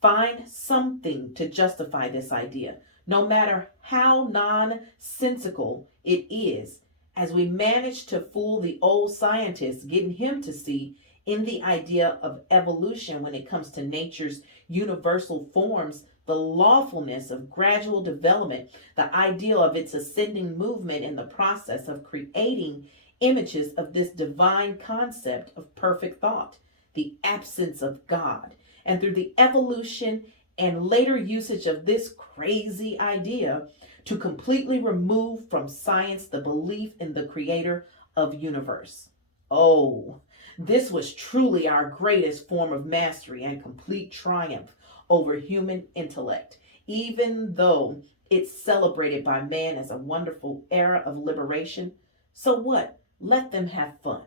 Find something to justify this idea, no matter how nonsensical it is, as we manage to fool the old scientist, getting him to see in the idea of evolution when it comes to nature's universal forms the lawfulness of gradual development, the ideal of its ascending movement in the process of creating images of this divine concept of perfect thought, the absence of God, and through the evolution and later usage of this crazy idea to completely remove from science the belief in the creator of universe. Oh, This was truly our greatest form of mastery and complete triumph over human intellect, even though it's celebrated by man as a wonderful era of liberation. So what? Let them have fun.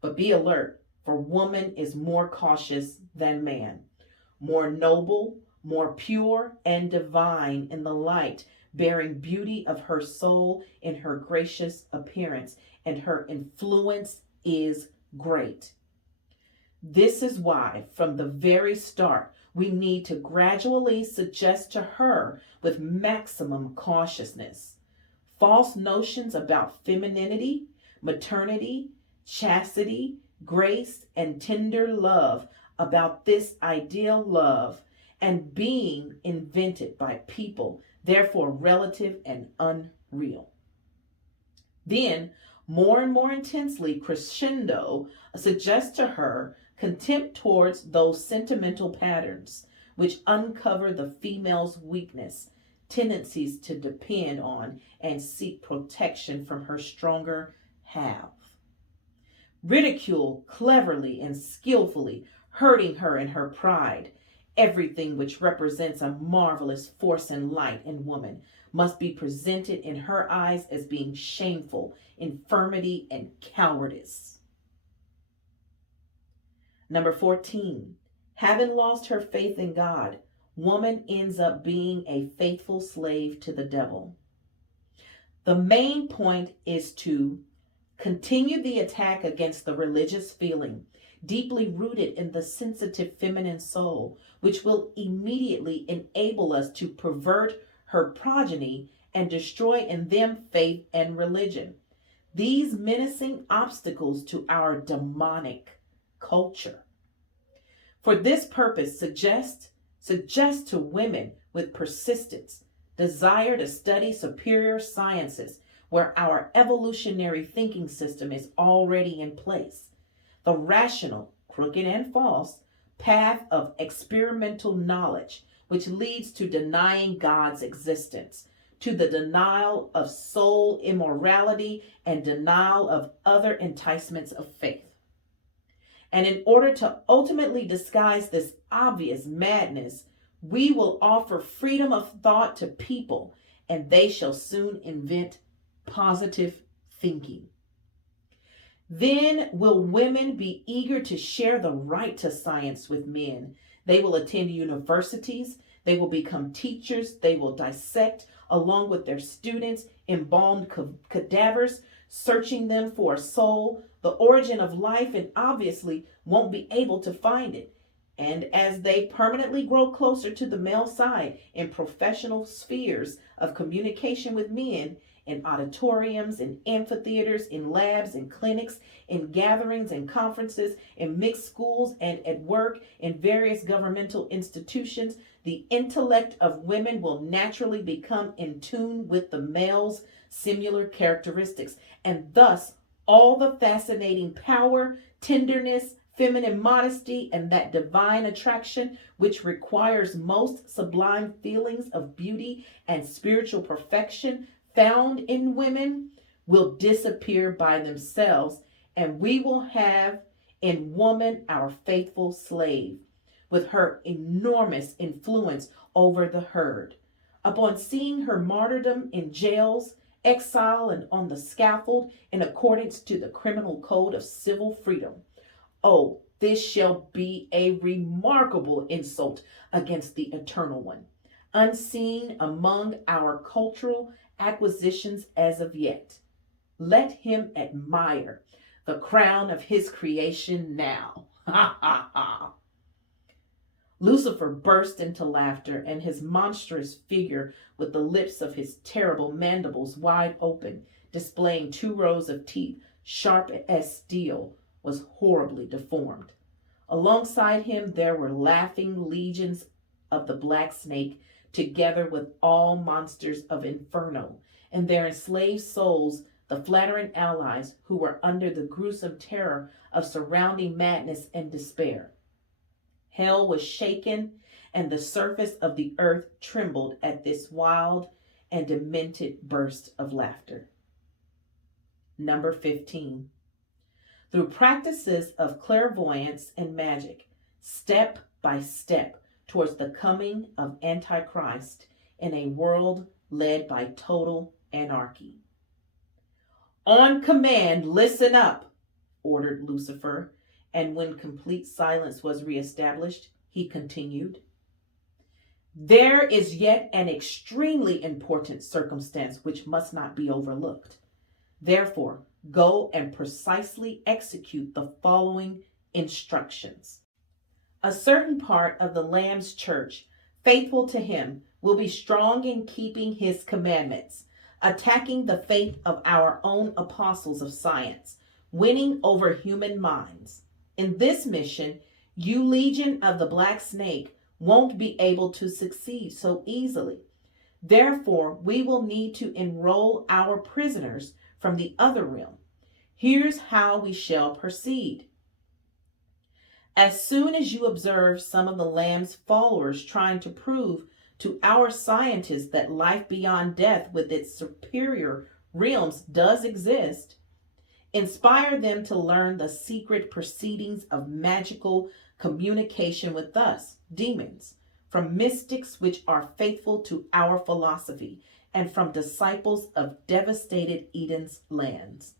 But be alert, for woman is more cautious than man, more noble, more pure, and divine in the light, bearing beauty of her soul in her gracious appearance, and her influence is great. This is why, from the very start, we need to gradually suggest to her with maximum cautiousness false notions about femininity, maternity, chastity, grace, and tender love, about this ideal love and being invented by people, therefore relative and unreal. Then, more and more intensely, crescendo suggests to her contempt towards those sentimental patterns which uncover the female's weakness, tendencies to depend on and seek protection from her stronger half. Ridicule cleverly and skillfully, hurting her in her pride. Everything which represents a marvelous force and light in woman must be presented in her eyes as being shameful, infirmity, and cowardice. Number 14, having lost her faith in God, woman ends up being a faithful slave to the devil. The main point is to continue the attack against the religious feeling, deeply rooted in the sensitive feminine soul, which will immediately enable us to pervert her progeny and destroy in them faith and religion. These menacing obstacles to our demonic culture. For this purpose, suggest to women with persistence desire to study superior sciences where our evolutionary thinking system is already in place. The rational, crooked and false, path of experimental knowledge, which leads to denying God's existence, to the denial of soul immorality and denial of other enticements of faith. And in order to ultimately disguise this obvious madness, we will offer freedom of thought to people, and they shall soon invent positive thinking. Then will women be eager to share the right to science with men. They will attend universities. They will become teachers. They will dissect, along with their students, embalmed cadavers, searching them for a soul, the origin of life, and obviously won't be able to find it. And as they permanently grow closer to the male side in professional spheres of communication with men, in auditoriums, in amphitheaters, in labs, in clinics, in gatherings and conferences, in mixed schools and at work, in various governmental institutions, the intellect of women will naturally become in tune with the male's similar characteristics, and thus all the fascinating power, tenderness, feminine modesty, and that divine attraction which requires most sublime feelings of beauty and spiritual perfection found in women will disappear by themselves, and we will have in woman our faithful slave, with her enormous influence over the herd. Upon seeing her martyrdom in jails, exile, and on the scaffold in accordance to the criminal code of civil freedom, oh, this shall be a remarkable insult against the Eternal One, unseen among our cultural acquisitions as of yet. Let him admire the crown of his creation now. Ha ha ha. Lucifer burst into laughter, and his monstrous figure, with the lips of his terrible mandibles wide open, displaying 2 rows of teeth sharp as steel, was horribly deformed. Alongside him there were laughing legions of the black snake, together with all monsters of inferno, and their enslaved souls, the flattering allies who were under the gruesome terror of surrounding madness and despair. Hell was shaken, and the surface of the earth trembled at this wild and demented burst of laughter. Number 15. through practices of clairvoyance and magic, step by step towards the coming of Antichrist in a world led by total anarchy. On command, listen up, ordered Lucifer, and when complete silence was reestablished, he continued, there is yet an extremely important circumstance which must not be overlooked. Therefore, go and precisely execute the following instructions. A certain part of the Lamb's church, faithful to him, will be strong in keeping his commandments, attacking the faith of our own apostles of science, winning over human minds. In this mission, you legion of the Black Snake won't be able to succeed so easily. Therefore, we will need to enroll our prisoners from the other realm. Here's how we shall proceed. As soon as you observe some of the Lamb's followers trying to prove to our scientists that life beyond death with its superior realms does exist, inspire them to learn the secret proceedings of magical communication with us, demons, from mystics which are faithful to our philosophy, and from disciples of devastated Eden's lands.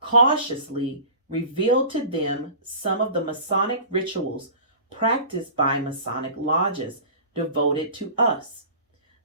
Cautiously reveal to them some of the Masonic rituals practiced by Masonic lodges devoted to us,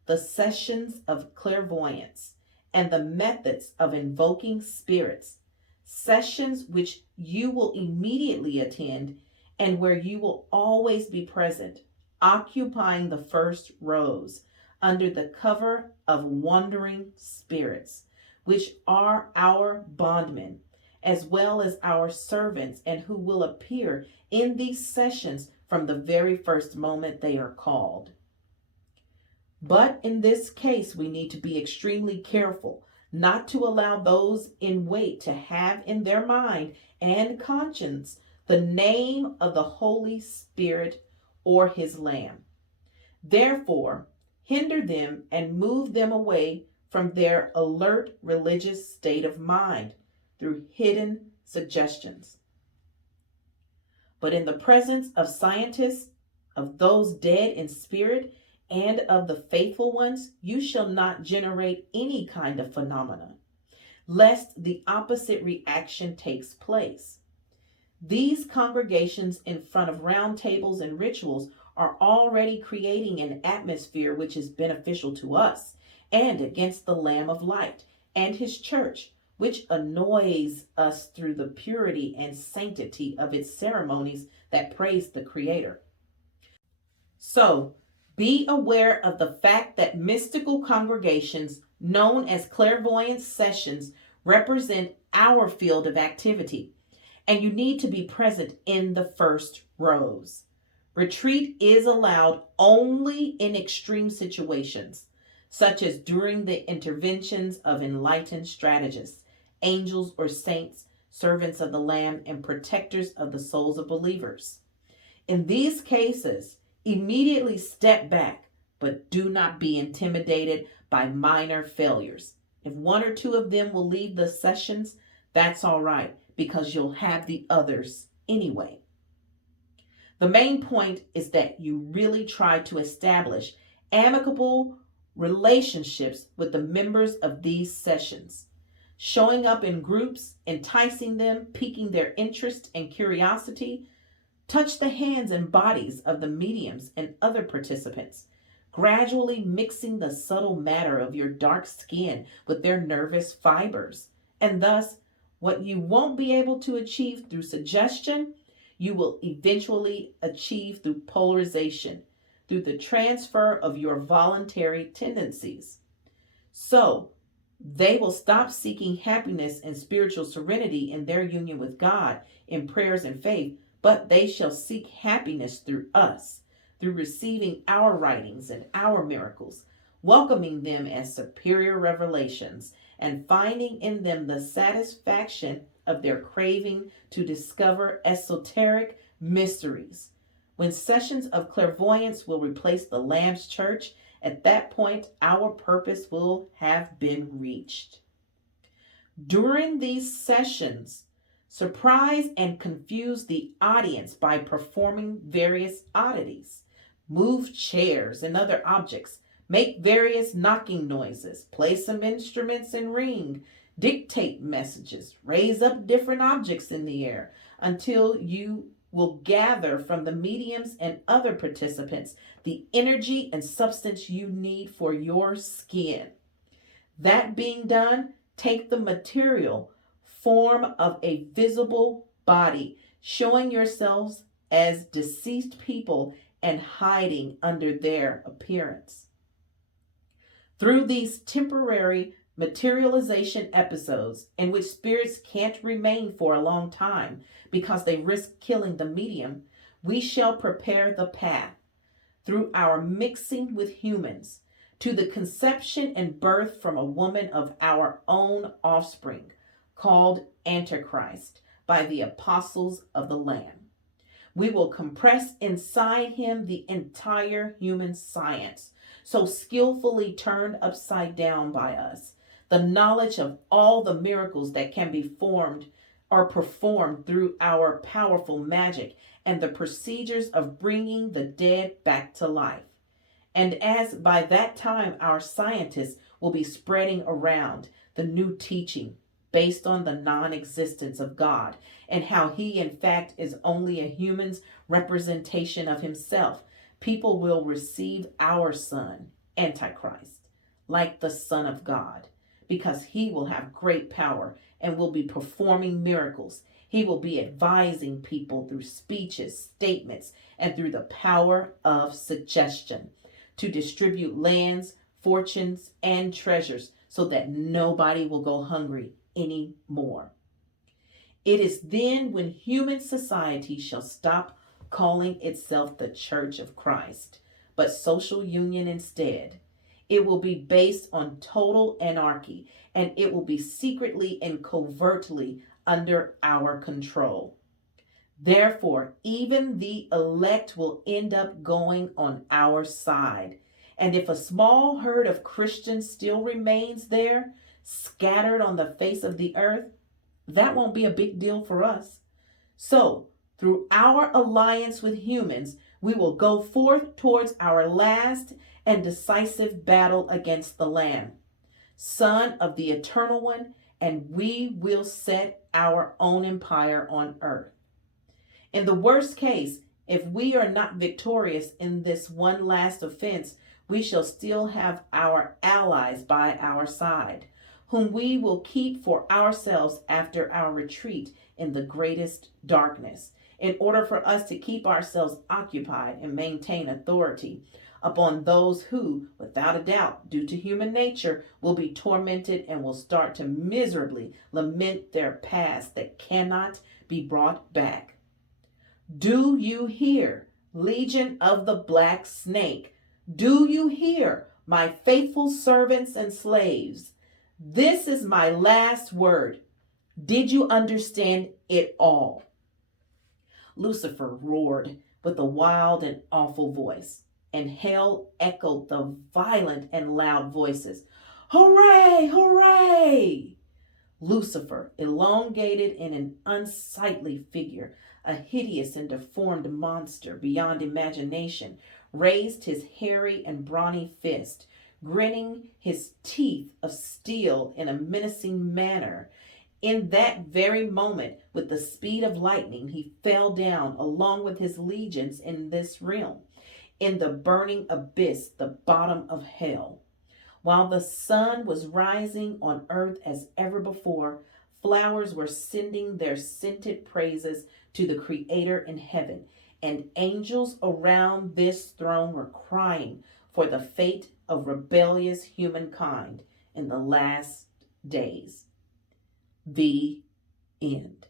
the sessions of clairvoyance, and the methods of invoking spirits, sessions which you will immediately attend and where you will always be present, occupying the first rows under the cover of wandering spirits, which are our bondmen, as well as our servants, and who will appear in these sessions from the very first moment they are called. But in this case, we need to be extremely careful not to allow those in wait to have in their mind and conscience the name of the Holy Spirit or his Lamb. Therefore, hinder them and move them away from their alert religious state of mind through hidden suggestions. But in the presence of scientists, of those dead in spirit, and of the faithful ones, you shall not generate any kind of phenomena, lest the opposite reaction takes place. These congregations in front of round tables and rituals are already creating an atmosphere which is beneficial to us and against the Lamb of Light and his church, which annoys us through the purity and sanctity of its ceremonies that praise the Creator. So, be aware of the fact that mystical congregations known as clairvoyance sessions represent our field of activity, and you need to be present in the first rows. Retreat is allowed only in extreme situations, such as during the interventions of enlightened strategists, angels or saints, servants of the Lamb, and protectors of the souls of believers. In these cases, immediately step back, but do not be intimidated by minor failures. If one or two of them will leave the sessions, that's all right, because you'll have the others anyway. The main point is that you really try to establish amicable relationships with the members of these sessions, showing up in groups, enticing them, piquing their interest and curiosity. Touch the hands and bodies of the mediums and other participants, gradually mixing the subtle matter of your dark skin with their nervous fibers. And thus, what you won't be able to achieve through suggestion, you will eventually achieve through polarization, through the transfer of your voluntary tendencies. So, they will stop seeking happiness and spiritual serenity in their union with God in prayers and faith, but they shall seek happiness through us, through receiving our writings and our miracles, welcoming them as superior revelations, and finding in them the satisfaction of their craving to discover esoteric mysteries. When sessions of clairvoyance will replace the Lamb's church, at that point our purpose will have been reached. During these sessions, Surprise and confuse the audience by performing various oddities. Move chairs and other objects. Make various knocking noises. Play some instruments and ring. Dictate messages. Raise up different objects in the air until you will gather from the mediums and other participants the energy and substance you need for your skin. That being done, take the material form of a visible body, showing yourselves as deceased people and hiding under their appearance. Through these temporary materialization episodes, in which spirits can't remain for a long time because they risk killing the medium, we shall prepare the path through our mixing with humans to the conception and birth from a woman of our own offspring, called Antichrist by the apostles of the Lamb. We will compress inside him the entire human science, so skillfully turned upside down by us, the knowledge of all the miracles that can be formed or performed through our powerful magic, and the procedures of bringing the dead back to life. And as by that time our scientists will be spreading around the new teaching based on the non-existence of God, and how he in fact is only a human's representation of himself, people will receive our son, Antichrist, like the Son of God, because he will have great power and will be performing miracles. He will be advising people through speeches, statements, and through the power of suggestion to distribute lands, fortunes, and treasures so that nobody will go hungry anymore. It is then when human society shall stop calling itself the Church of Christ, but social union instead. It will be based on total anarchy, and it will be secretly and covertly under our control. Therefore, even the elect will end up going on our side. And if a small herd of Christians still remains there, scattered on the face of the earth, that won't be a big deal for us. So, through our alliance with humans, we will go forth towards our last and decisive battle against the Lamb, Son of the Eternal One, and we will set our own empire on earth. In the worst case, if we are not victorious in this one last offense, we shall still have our allies by our side, whom we will keep for ourselves after our retreat in the greatest darkness, in order for us to keep ourselves occupied and maintain authority upon those who, without a doubt, due to human nature, will be tormented and will start to miserably lament their past that cannot be brought back. Do you hear, Legion of the Black Snake? Do you hear, my faithful servants and slaves? This is my last word. Did you understand it all? Lucifer roared with a wild and awful voice, and hell echoed the violent and loud voices. Hooray! Hooray! Lucifer, elongated in an unsightly figure, a hideous and deformed monster beyond imagination, raised his hairy and brawny fist, grinning his teeth of steel in a menacing manner. In that very moment, with the speed of lightning, he fell down along with his legions in this realm, in the burning abyss, the bottom of hell. While the sun was rising on earth as ever before, flowers were sending their scented praises to the Creator in heaven, and angels around this throne were crying for the fate of rebellious humankind in the last days. The end.